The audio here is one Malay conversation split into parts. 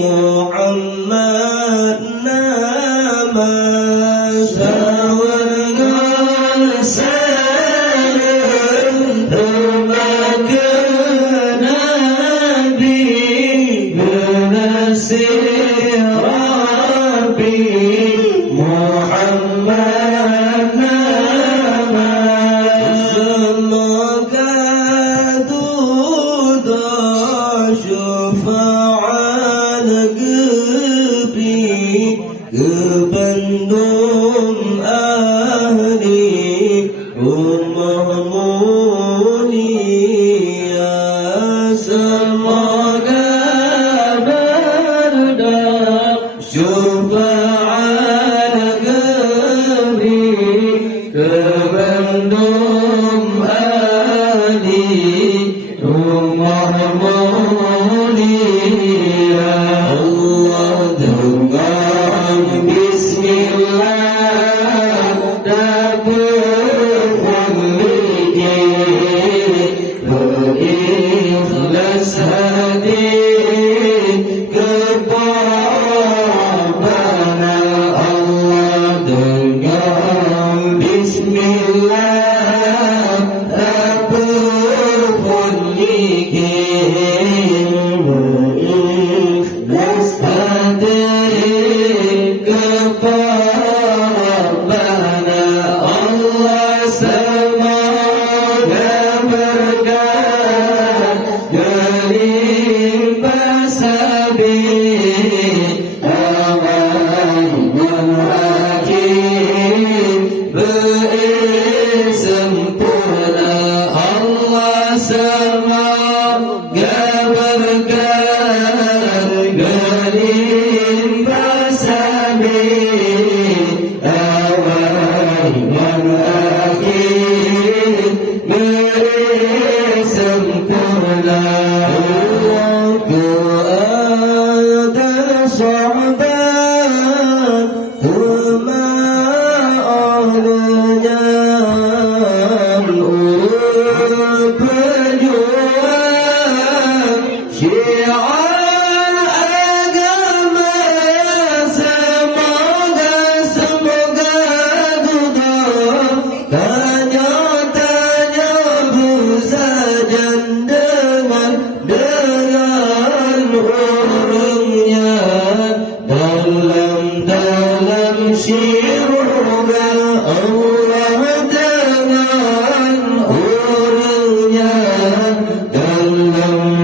Muhammad nama sawangan salam termaga Nabi bernasir Rabbi Muhammad nama semoga duduk syafa'at gebi kebandung ahli rumah mulia semoga berdak syafa'at gebi kebandung ahli rumah mulia Allah dengan bismillah dapat memiliki berikhlas hati kepada Allah dengan bismillah dapat memiliki berikhlas hati kepada Allah semoga berkah berlimpah sabit awal dan akhir bersempurna Allah semoga berkah berlimpah sabit awal dan akhir bersempurna keadaan sahabat kemauannya berjuang syiar agama semoga duduk tanya bersajan dengan orangnya dalam syurga Allah dengan orangnya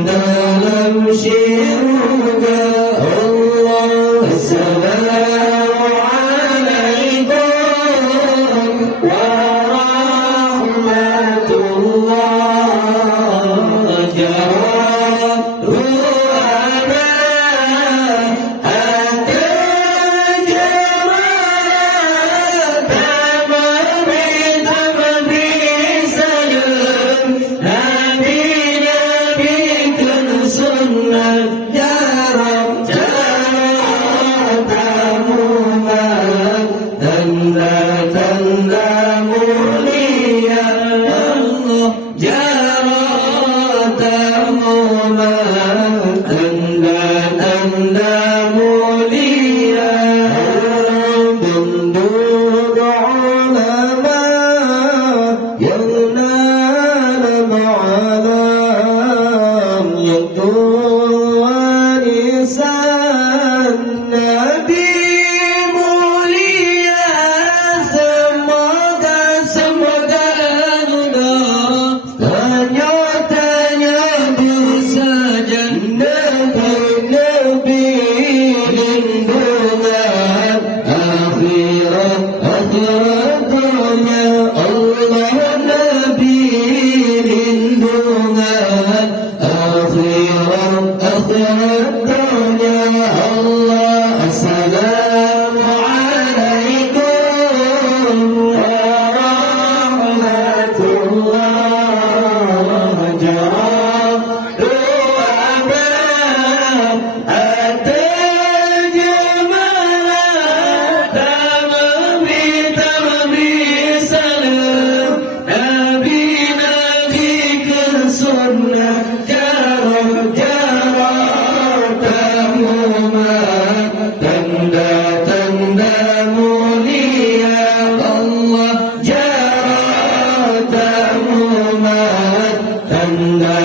dalam syurga Allah Assalamualaikum warahmatullahi tanda mulia Allah jaratamu tanda mulia bentuk ulama yang nanam alam yang warisan Nabi tanya bersajan dengan Nabi حمدا